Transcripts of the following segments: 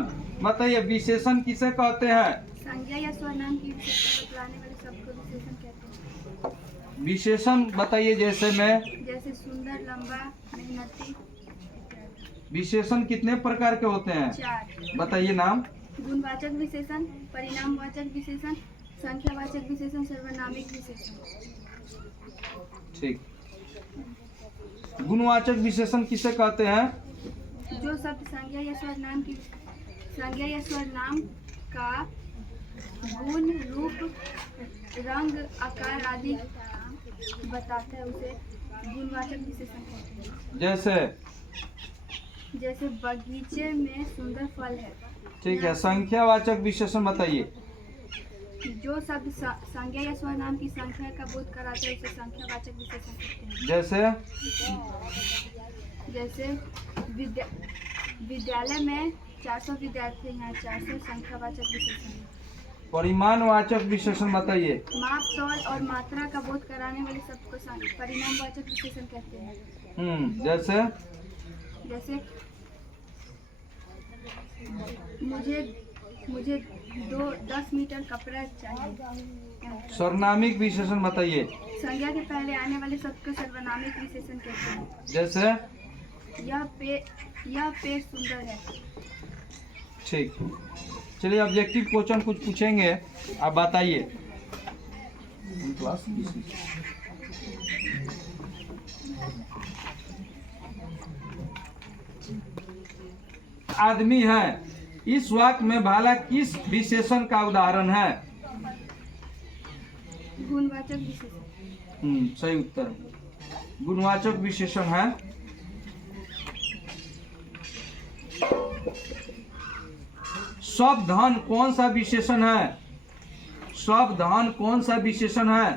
बताइए विशेषण किसे कहते हैं? संज्ञा या स्वनाम की विशेषता बतलाने वाले शब्द को विशेषण कहते हैं। विशेषण बताइए जैसे मैं। जैसे सुंदर, लंबा, मेहनती। विशेषण कितने प्रकार के होते हैं? 4। बताइए नाम। गुणवाचक विशेषण, परिणामवाचक विशेषण, संख्यावाचक विशेषण, सर्वनामिक विशेषण। ठीक। गुणवाचक विशेषण किसे कहते हैं? जो शब्द संज्ञा या स्वनाम का गुण, रूप, रंग, आकार आदि बताता है उसे गुणवाचक विशेषण कहते हैं। जैसे बगीचे में सुंदर फल है। ठीक है। संख्यावाचक विशेषण बताइए। जो शब्द संज्ञा या स्वनाम की संख्या का बोध कराते हैं उसे संख्यावाचक विशेषण कहते हैं। जैसे विद्यालय में 400 विद्यार्थी हैं, 400 संख्यावाचक विशेषण। परिमाणवाचक विशेषण बताइए। माप, तौल और मात्रा का बोध कराने वाले शब्द को परिमाणवाचक विशेषण कहते हैं। जैसे मुझे 10 मीटर कपड़ा चाहिए। सर्वनामिक विशेषण बताइए। संज्ञा के पहले आने वाले शब्द को सर्वनामिक विशेषण कहते हैं। जैसे यह पेड़ सुंदर है। ठीक। चलिए ऑब्जेक्टिव क्वेश्चन कुछ पूछेंगे, आप बताइए। आदमी है, इस वाक्य में भाला किस विशेषण का उदाहरण है? गुणवाचक विशेषण। सही उत्तर। गुणवाचक विशेषण है। स्वधन कौन सा विशेषण है? स्वधन कौन सा विशेषण है?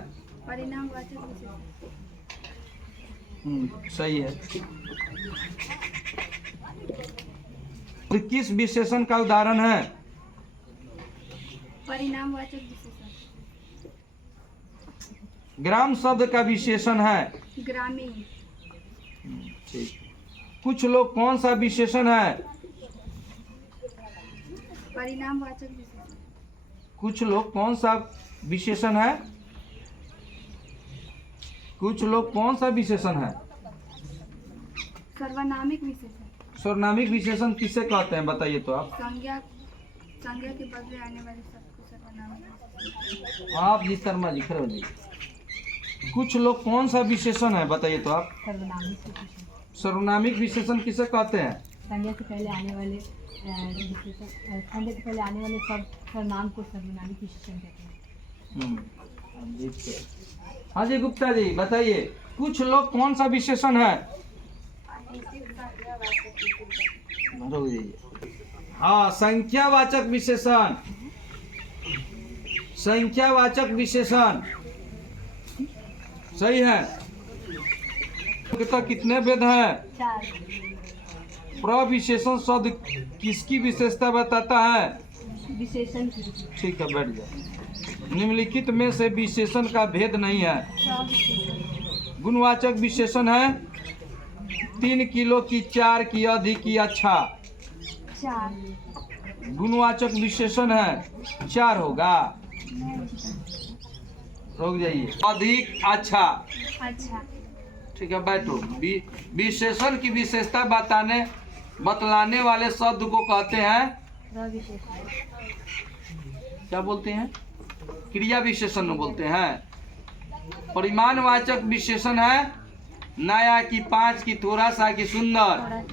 परिणामवाचक विशेषण। सही है। तो किस विशेषण का उदाहरण है? परिणामवाचक विशेषण। ग्राम शब्द का विशेषण है? ग्रामीण। ठीक। कुछ लोग कौन सा विशेषण है? परिणामवाचक विशेषण। कुछ लोग कौन सा विशेषण है? कुछ लोग कौन सा विशेषण है? सर्वनामिक विशेषण। सर्वनामिक विशेषण किसे कहते हैं बताइए तो आप। संज्ञा के बदले आने वाले शब्द को सर्वनामिक। आप जी शर्मा जी खड़े हो जी। कुछ लोग कौन सा विशेषण है बताइए तो आप। सर्वनामिक विशेषण। सर्वनामिक विशेषण किसे कहते हैं? संज्ञा के पहले आने वाले शब्द सर्वनाम को सर्वनामिक विशेषण कहते हैं। हाँ जी गुप्ता जी बताइए, कुछ लोग कौन सा विशेषण है? हाँ, संख्यावाचक विशेषण। संख्यावाचक विशेषण सही है। कितने भेद हैं? 4। प्रविशेषण शब्द किसकी विशेषता बताता है? विशेषण। ठीक है, बैठ जाओ। निम्नलिखित में से विशेषण का भेद नहीं है। गुणवाचक विशेषण है 3 किलो की, 4 की, अधिक की, अच्छा। 4। गुणवाचक विशेषण है 4 होगा। रुक जाइए। अधिक, अच्छा। ठीक है, बैठो। विशेषण की विशेषता बतलाने वाले शब्द को कहते हैं क्या बोलते हैं? क्रिया विशेषण बोलते हैं। परिमाणवाचक विशेषण है नया की, 5 की, थोड़ा सा की, सुंदर।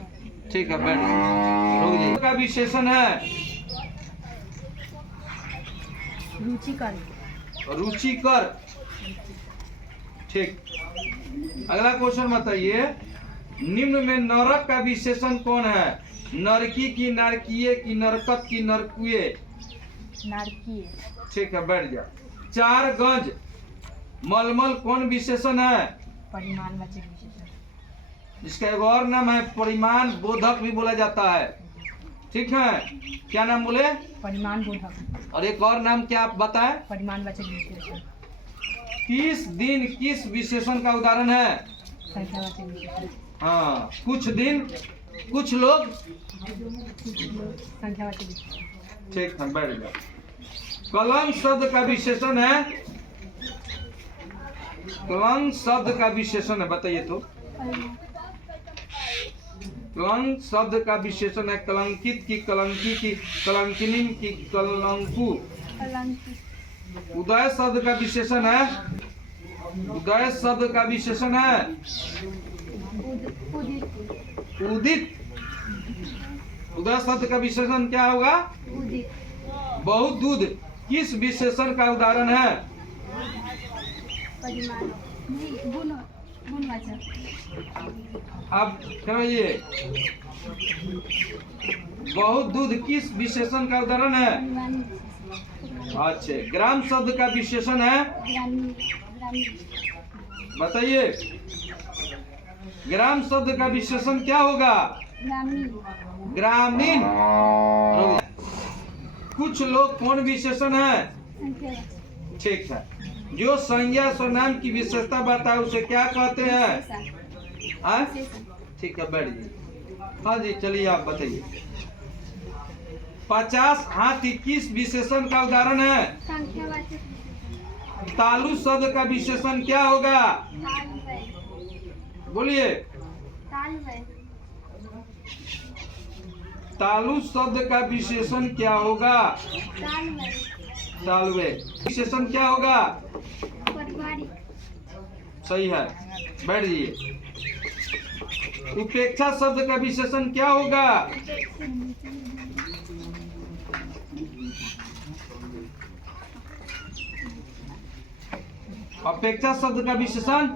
ठीक है, बैठो। का विशेषण है रुचिकर। ठीक। अगला क्वेश्चन बताइए। निम्न में नरक का विशेषण कौन है? नरकी की, नरकीय की, नरकत की, नरकुए। नरकीय। ठीक है, बैठ जा। 4 गज मलमल कौन विशेषण है? परिमाणवाचक विशेषण। इसका एक और नाम है परिमाण बोधक भी बोला जाता है। ठीक है, क्या नाम बोले? परिमाण बोधक। और एक और नाम क्या आप बताएं? परिमाणवाचक विशेषण। किस दिन किस विशेषण का उदाहरण है? संख्यावाचक विशेषण। हाँ, कुछ दिन कुछ लोग ठीक है, बैठ जाओ। कलंक शब्द का विशेषण है, कलंक शब्द का विशेषण है, बताइए तो। कलंक शब्द का विशेषण है कलंकित की, कलंकी की, कलंकिनी की, कलंकु। उदय शब्द का विशेषण है, उदय शब्द का विशेषण है उदित। उदय शब्द का विशेषण क्या होगा? बहुत दूध किस विशेषण का उदाहरण है? अब कहिए, बहुत दूध किस विशेषण का उदाहरण है? अच्छा, ग्राम शब्द का विशेषण है, बताइए। ग्राम शब्द का विशेषण क्या होगा? ग्रामीण। कुछ लोग कौन विशेषण है? ठीक है, जो संज्ञा सर्वनाम की विशेषता बताए उसे क्या कहते हैं? हाँ? ठीक है, बैठिए। हाँ जी, चलिए आप बताइए। 50 हाथी किस विशेषण का उदाहरण है? तालु शब्द का विशेषण क्या होगा? बोलिए। तालु शब्द का विशेषण क्या होगा? तालवे। विशेषण क्या होगा? सही है, बैठ जाइए। उपेक्षा शब्द का विशेषण क्या होगा? अपेक्षा शब्द का विशेषण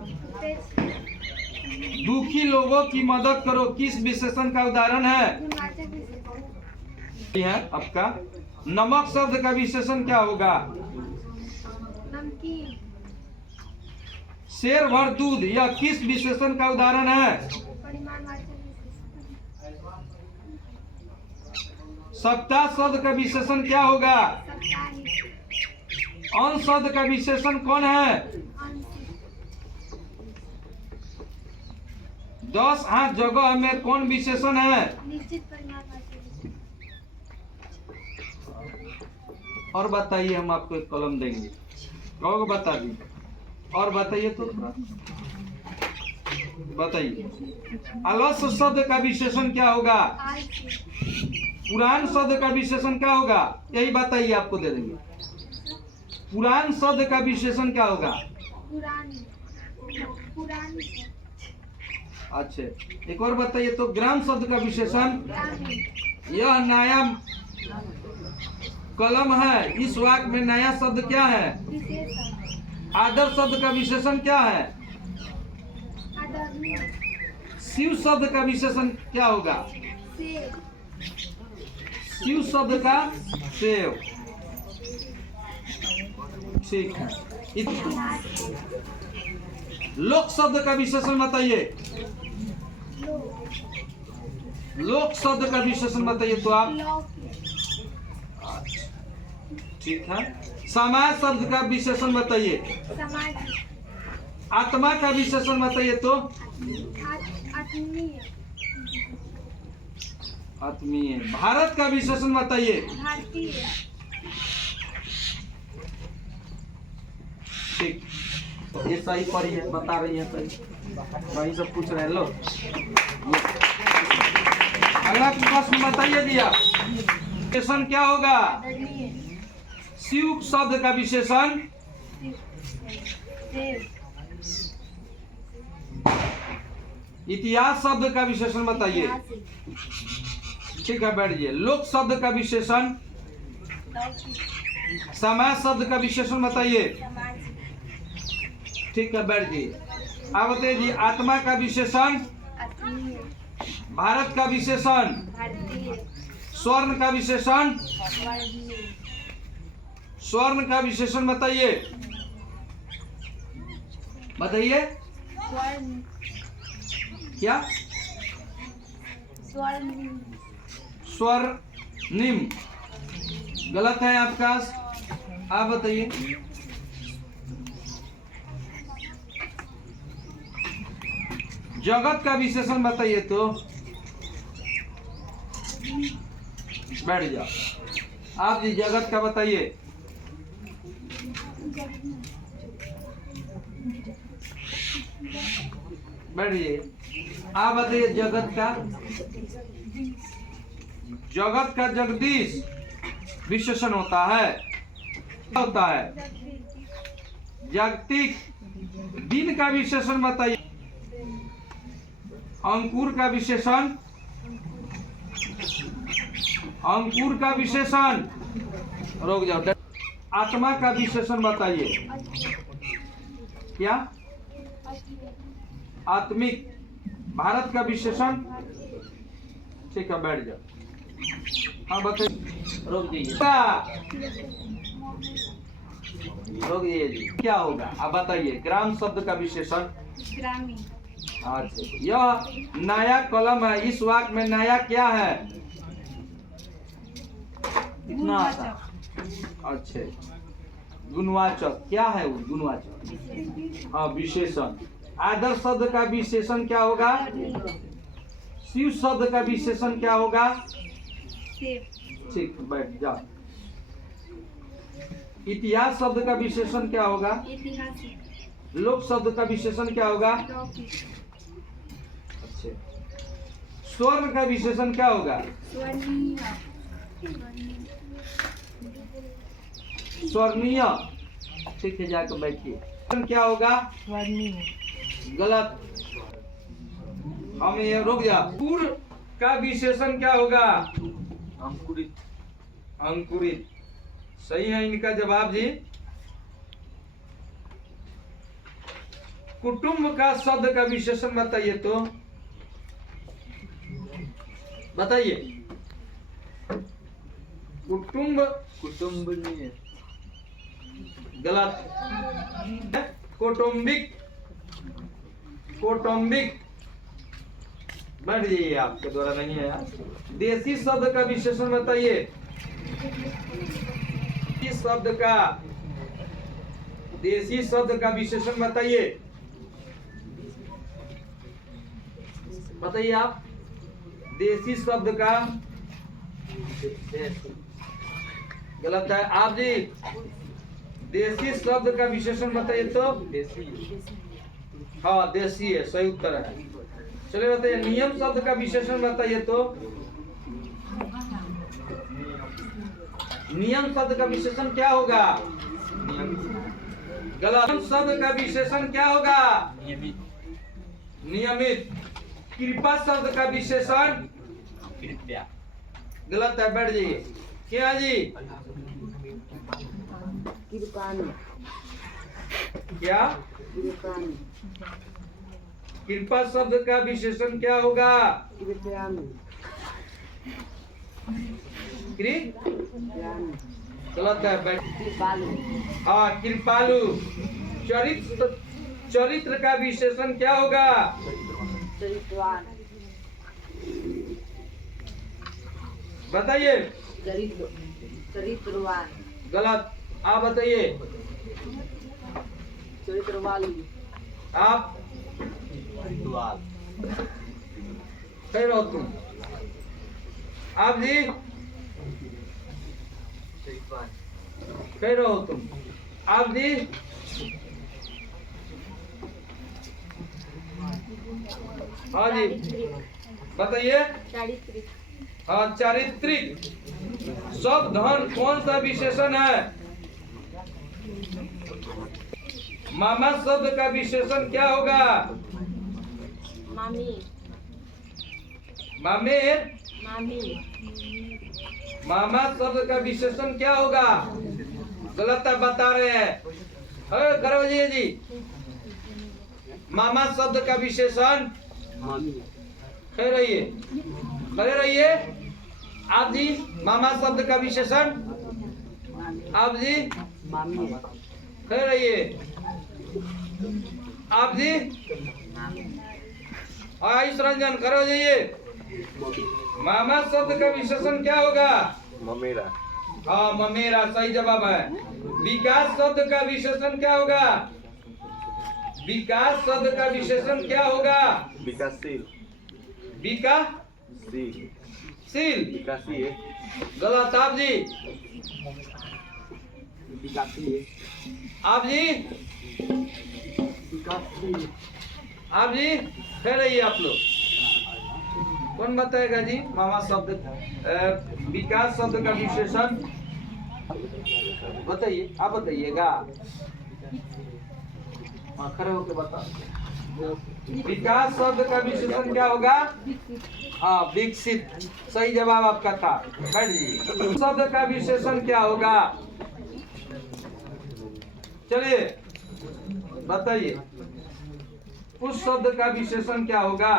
दुखी लोगों की मदद करो किस विशेषण का उदाहरण है? है आपका। नमक शब्द का विशेषण क्या होगा? शेर भर दूध यह किस विशेषण का उदाहरण है? सप्ताह शब्द का विशेषण क्या होगा? अंश शब्द का विशेषण कौन है? 10 हाथ जगह में कौन विशेषण है? और बताइए, हम आपको एक कलम देंगे, कहोगे बता दी। और बताइए तो, बताइए। अलस शब्द का विशेषण क्या होगा? पुराण शब्द का विशेषण क्या होगा? यही बताइए, आपको दे देंगे। पुराण शब्द का विशेषण क्या होगा? अच्छा, एक और बताइए तो। ग्राम शब्द का विशेषण, यह नया कलम है, इस वाक्य में नया शब्द क्या है? आदर शब्द का विशेषण क्या है? शिव शब्द का विशेषण क्या होगा? शिव शब्द का सेव। ठीक है। लोक शब्द का विशेषण बताइए। लोक शब्द का विशेषण बताइए तो आप। ठीक है। समाज शब्द का विशेषण बताइए। आत्मा का विशेषण बताइए तो। आत्मीय। भारत का विशेषण बताइए। ठीक, ये सही पढ़ी है, बता रही है सही, वही सब पूछ रहे हैं लोग। अगला प्रश्न बताइए दिया, विशेषण क्या होगा? शिव शब्द का विशेषण। इतिहास शब्द का विशेषण बताइए। ठीक है, बैठिए। लोक शब्द का विशेषण। समाज शब्द का विशेषण बताइए। ठीक है, बैठिए। अब बताइए जी, आत्मा का विशेषण। भारत का विशेषण। स्वर्ण का विशेषण। स्वर्ण का विशेषण बताइए, बताइए। क्या? स्वर्णिम। गलत है आपका, आप बताइए। जगत का विशेषण बताइए तो। बैठ जाओ। आप जी जगत का बताइए। बैठिए। आप बताइए जगत का। जगत का जगदीश विशेषण होता है, होता है। जागतिक दिन का विशेषण बताइए। अंकुर का विशेषण, अंकुर का विशेषण, रुक जाओ। आत्मा का विशेषण बताइए। क्या? आत्मिक। भारत का विशेषण, ठीक है बैठ जाओ। हाँ बताइए। रोक दीजिए, रोक दीजिए जी। क्या होगा आप बताइए। ग्राम शब्द का विशेषण, ग्रामीण। अच्छा, यह नया कलम है। इस वाक्य में नया क्या है? कितना आता? अच्छा, गुणवाचक क्या है? वो गुणवाचक, हाँ विशेषण। आदर शब्द का विशेषण क्या होगा? शिव शब्द का विशेषण क्या होगा? ठीक, बैठ जाओ। इतिहास शब्द का विशेषण क्या होगा? ऐतिहासिक। लोक शब्द का विशेषण क्या होगा? अच्छा, स्वर्ण का विशेषण क्या होगा? स्वर्णीय। ठीक है, जाकर बैठिए। क्या होगा? स्वर्णीय। गलत। हम ये रुक जा। अंकुर का विशेषण क्या होगा? अंकुरित। अंकुरित सही है इनका जवाब जी। कुटुंब का शब्द का विशेषण बताइए तो। बताइए। कुटुंब, कुटुंबनीय। गलत। कौटुंबिक, कौटुंबिक। बैठ जाइए, आपके द्वारा नहीं है यार। देसी शब्द का विशेषण बताइए। इस शब्द का, देसी शब्द का विशेषण बताइए। बताइए आप। देसी शब्द का, गलत है। आप जी देसी शब्द का विशेषण बताइए तो। देसी, हाँ देसी है, सही उत्तर है। चलिए बताइए। नियम शब्द का विशेषण बताइए तो। नियम शब्द का विशेषण क्या होगा? गलत। शब्द का विशेषण क्या होगा? नियमित। कृपा शब्द का विशेषण, कृपया। गलत है, बैठ जाइए। क्या जी? क्या? कृपा शब्द का विशेषण क्या होगा? गलत है, बैठ। हाँ कृपालु। चरित्र, चरित्र का विशेषण क्या होगा? चरित्रवान। बताइए। चरित्रवान। गलत। आप बताइए। चरित्रवाली। आप कह रहे हो तुम। आप जी कह रहे हो तुम। आप जी हाँ जी बताइए। हाँ चारित्रिक। शब्द धन कौन सा विशेषण है? मामा शब्द का विशेषण क्या होगा? मामी। मामेर। मामी। मामा शब्द का विशेषण क्या होगा? गलत बता रहे हैं। करो जी। मामा शब्द का विशेषण, खड़े रहिए, खड़े रहिए। आप जी मामा शब्द का विशेषण, आप जी खड़े रहिए। आप जी आयुष रंजन खड़े हो जाइए। मामा शब्द का विशेषण क्या होगा? ममेरा। हाँ ममेरा सही जवाब है। विकास शब्द का विशेषण क्या होगा? विकास शब्द का विशेषण क्या होगा? विकासशील। विकासशील। विकासशील विकासी है गलत। आप जी विकासी है आप जी विकासी आप जी फिर रहिए आप लोग। कौन बताएगा जी मामा शब्द विकास शब्द का विशेषण बताइए। आप बताइएगा। हाँ खड़े होके बताओ। विकास शब्द का विशेषण क्या होगा? हाँ विकसित। सही जवाब आपका था। बैठ जाइए। शब्द का विशेषण क्या होगा? चलिए बताइए उस शब्द का विशेषण क्या होगा?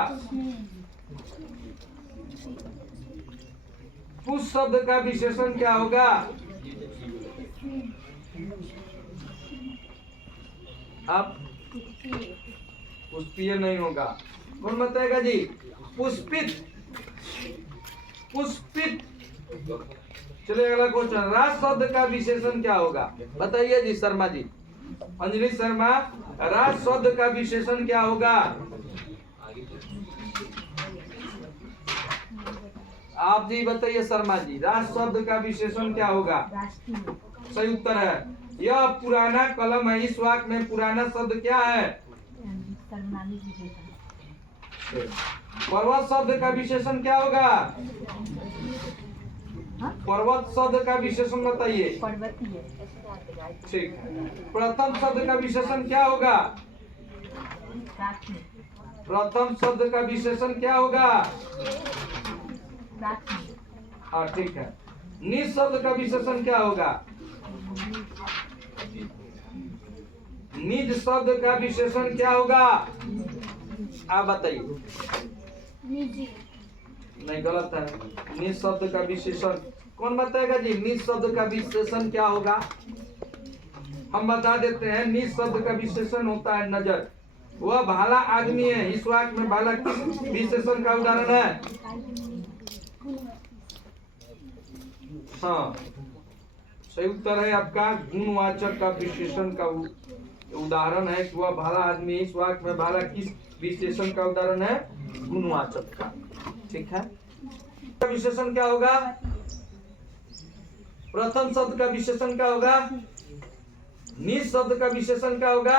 उस शब्द का विशेषण क्या होगा? आप पुष्पीय नहीं होगा। कौन बताएगा जी? पुष्पित पुष्पित। चलिए अगला क्वेश्चन। राज शब्द का विशेषण क्या होगा? बताइए जी शर्मा जी। अंजलि शर्मा राज शब्द का विशेषण क्या होगा? आप जी बताइए शर्मा जी। राज शब्द का विशेषण क्या होगा? सही उत्तर है। यह पुराना कलम है। इस वाक्य में पुराना शब्द क्या है? पर्वत शब्द का विशेषण क्या होगा? पर्वत शब्द का विशेषण बताइए। ठीक है। प्रथम शब्द का विशेषण क्या होगा? प्रथम शब्द का विशेषण क्या होगा? हाँ ठीक है। निज शब्द का विशेषण क्या होगा? निज शब्द का विशेषण क्या होगा? आप बताइए। निजी नहीं गलत है। निज शब्द का विशेषण कौन बताएगा जी? निज शब्द का विशेषण क्या होगा? हम बता देते हैं। निज शब्द का विशेषण होता है नजर। वह भाला आदमी है। इस वाक्य में भाला किस विशेषण का उदाहरण है? हाँ सही उत्तर है आपका। गुणवाचक का विशेषण का उदाहरण है कि वह भाला आदमी। इस वाक्य में भाला किस विशेषण का उदाहरण है? गुणवाचक का। ठीक है। विशेषण क्या होगा? प्रथम शब्द का विशेषण क्या होगा? निज शब्द का विशेषण क्या होगा?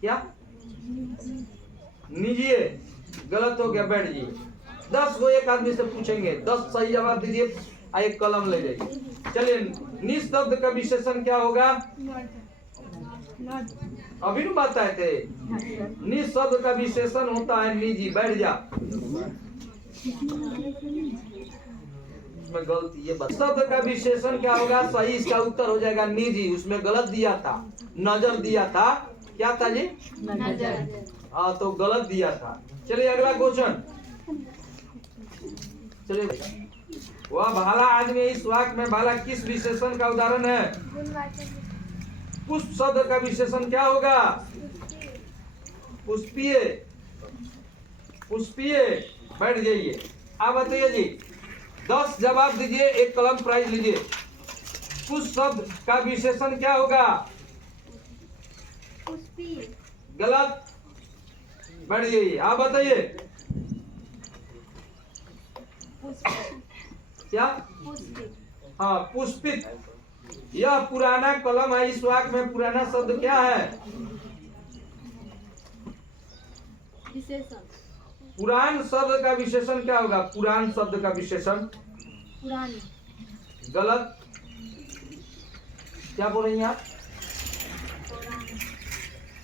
क्या? निजी। गलत हो गया। बैठ जाइए। 10 को एक आदमी से पूछेंगे। 10 सही जवाब दीजिए। एक कलम ले जाइए। चलिए निज शब्द का विशेषण क्या होगा? अभी न बताए थे। निज शब्द का विशेषण होता है निजी। बैठ जा। उसमें गलती ये शब्द का विशेषण क्या होगा? सही इसका उत्तर हो जाएगा निजी। उसमें गलत दिया था। नजर दिया था। क्या था जी? नजर। हाँ तो गलत दिया था। चलिए अगला क्वेश्चन। चलिए वह भाला आदमी। इस वाक्य में भाला किस विशेषण का उदाहरण है? पुष्प शब्द का विशेषण क्या होगा? पुष्पीय पुष्पीय। बैठ जाइए। आप बताइए जी। 10 जवाब दीजिए। एक कलम प्राइज लीजिए। पुष्प शब्द का विशेषण क्या होगा? पुष्पीय। गलत। बैठ जाइए। आप बताइए। क्या? पुष्पित। हाँ पुष्पित। यह पुराना कलम है। इस वाक्य में पुराना शब्द क्या है? विशेषण। पुरान शब्द का विशेषण क्या होगा? पुरान शब्द का विशेषण पुरानी। गलत। क्या बोल रही हैं आप?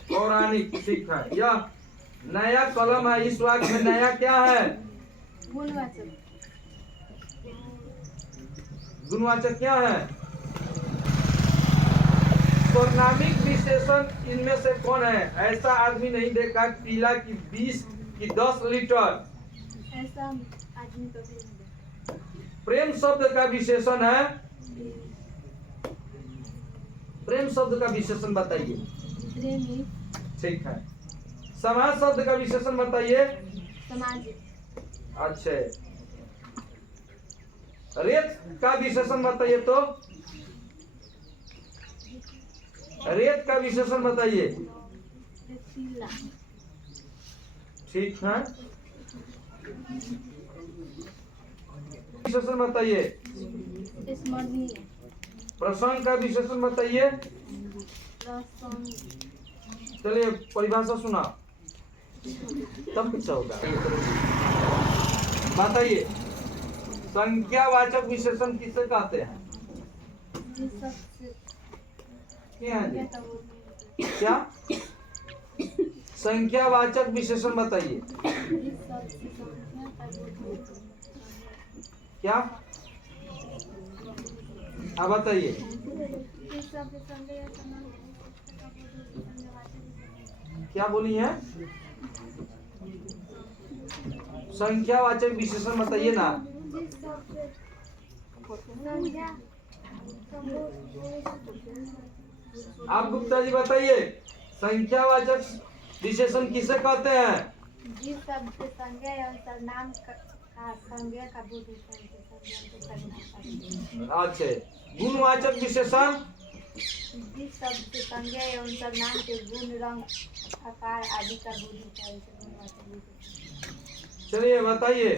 पौराणिक। ठीक है। यह नया कलम है। इस वाक्य में नया क्या है? गुणवाचक। गुणवाचक क्या है? स्वर्णामिक विशेषण इनमें से कौन है? ऐसा आदमी नहीं देखा पीला की 20 की 10 लीटर। ऐसा आदमी कभी नहीं देखा। प्रेम शब्द का विशेषण है। प्रेम शब्द का विशेषण बताइए। प्रेमी। ठीक है। समाज शब्द का विशेषण बताइए। सामाजिक। अच्छा। रेत का विशेषण बताइए तो। रेत का विशेषण बताइए। रेतीला। ठीक है। विशेषण बताइए। स्मरणीय। प्रसंग का विशेषण बताइए। चलिए परिभाषा सुना तब कुछ होगा। बताइए संख्यावाचक विशेषण किसे कहते हैं? क्या है? क्या संख्यावाचक विशेषण बताइए। क्या अब बताइए। क्या बोली है? संख्यावाचक विशेषण बताइए ना। आप गुप्ता जी बताइए संख्यावाचक विशेषण किसे कहते हैं? जिस शब्द से संज्ञा एवं सर्वनाम का संज्ञा का बोध होता है अच्छे। गुणवाचक विशेषण जिस शब्द से संज्ञा एवं सर्वनाम के गुण रंग आकार आदि का बोध होता है उसे गुणवाचक विशेषण। चलिए बताइए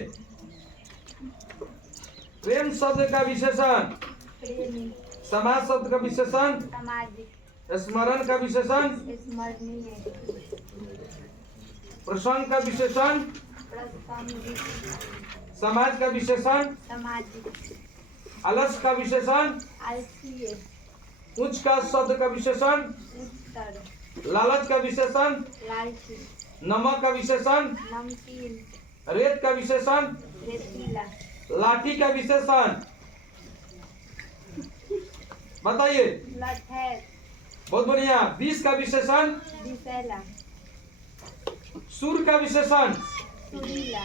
प्रेम शब्द का विशेषण। प्रेमी। समाज शब्द का विशेषण। सामाजिक। स्मरण का विशेषण। स्मरणीय। प्रसंग का विशेषण। प्रासंगिक। समाज का विशेषण। सामाजिक। अलस का विशेषण। आलसीय। उच्च का शब्द का विशेषण। उच्चतर। लालच का विशेषण। लालची। नमक का विशेषण। नमकीन। रेत का विशेषण। रेतीला। लाठी का विशेषण बताइए। लठैत। बहुत बढ़िया। विष का विशेषण। विषैला। सुर का विशेषण। सुरीला।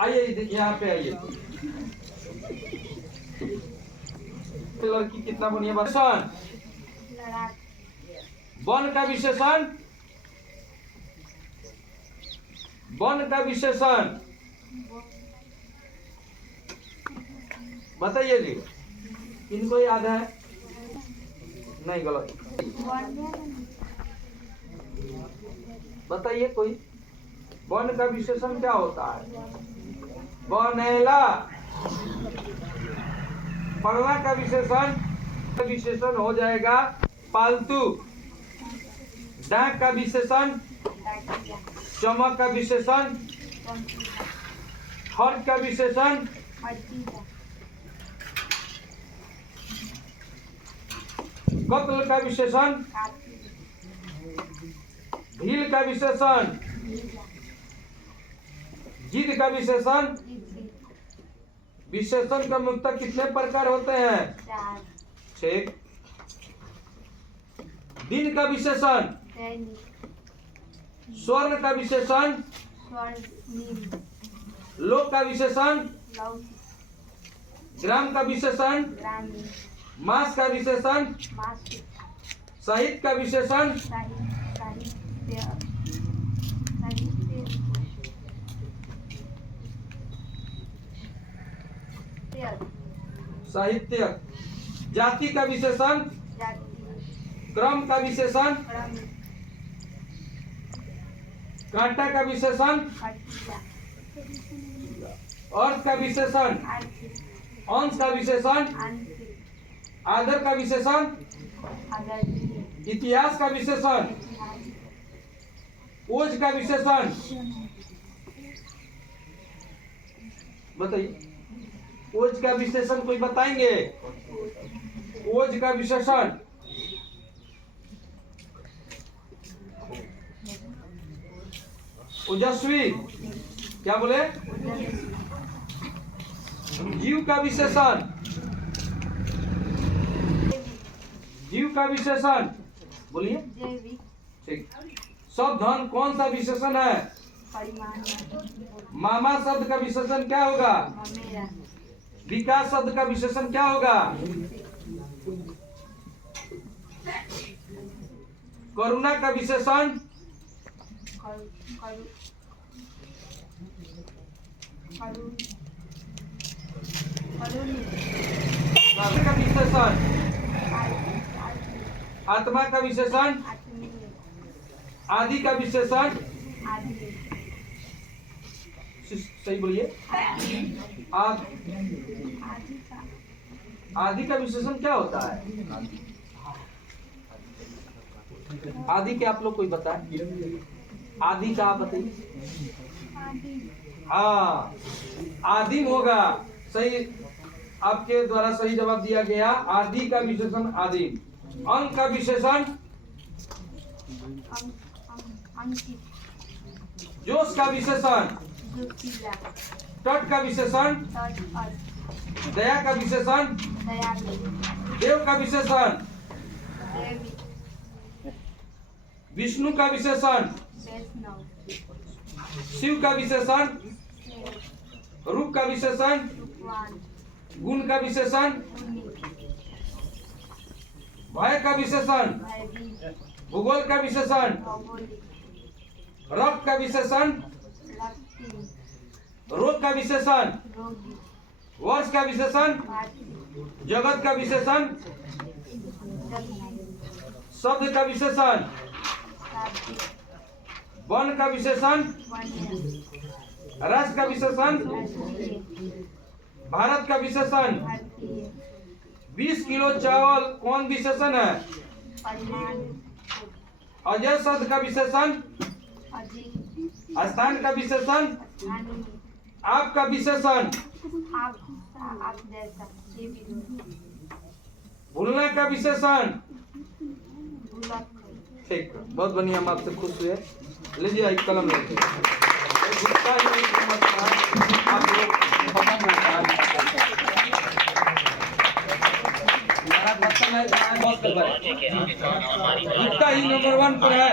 आइए यहाँ पे आइए। लड़की कितना बढ़िया विशेषण। लड़ाक। वन का विशेषण। वन का विशेषण बताइए जी। इनको याद है? नहीं गलत। बताइए कोई। वन का विशेषण क्या होता है? बनेला। पढ़ना का विशेषण हो जाएगा पालतू। डाक का विशेषण। चमक का विशेषण। हर्ष का विशेषण। कत्ल का विशेषण। भील का विशेषण। जिद का विशेषण। विशेषण का मुख्यतः कितने प्रकार होते हैं? 6। दिन का विशेषण। स्वर्ण का विशेषण। लोक का विशेषण। ग्राम का विशेषण। मास का विशेषण। साहित्य का विशेषण। साहित्य। जाति का विशेषण। क्रम का विशेषण। कांटा का विशेषण। अर्थ का विशेषण। अंश का विशेषण। आदर का विशेषण। इतिहास का विशेषण। ओज का विशेषण बताइए। ओज का विशेषण कोई बताएंगे? ओज का विशेषण। ओजस्वी। क्या बोले? जीव का विशेषण। जीव का विशेषण बोलिए। ठीक। शब्द धन कौन सा विशेषण है? मामा शब्द का विशेषण क्या होगा? विकास शब्द का विशेषण क्या होगा? करुणा का विशेषण। का विशेषण। आत्मा का विशेषण। आदि का विशेषण। सही बोलिए। आदि का विशेषण क्या होता है? आदि के आप लोग कोई बताए? आदि का आप बताइए। हाँ, आदिम होगा। सही, आपके द्वारा सही जवाब दिया गया। आदि का विशेषण आदिम। अंक का विशेषण जोश का विशेषण तट का विशेषण दया का विशेषण देव का विशेषण विष्णु का विशेषण शिव का विशेषण रूप का विशेषण गुण का विशेषण भय का विशेषण भूगोल का विशेषण रक्त का विशेषण रोग का विशेषण वर्ष का विशेषण जगत का विशेषण शब्द का विशेषण वन का विशेषण राष्ट्र का विशेषण भारत का विशेषण 20 किलो चावल कौन विशेषण है? अजय शब्द का विशेषण स्थान का विशेषण आपका विशेषण भूलना का विशेषण। ठीक, बहुत बढ़िया, हम आपसे खुश हुए। लीजिए एक कलम लेते आप लोग इतना ही नंबर 1 पर है।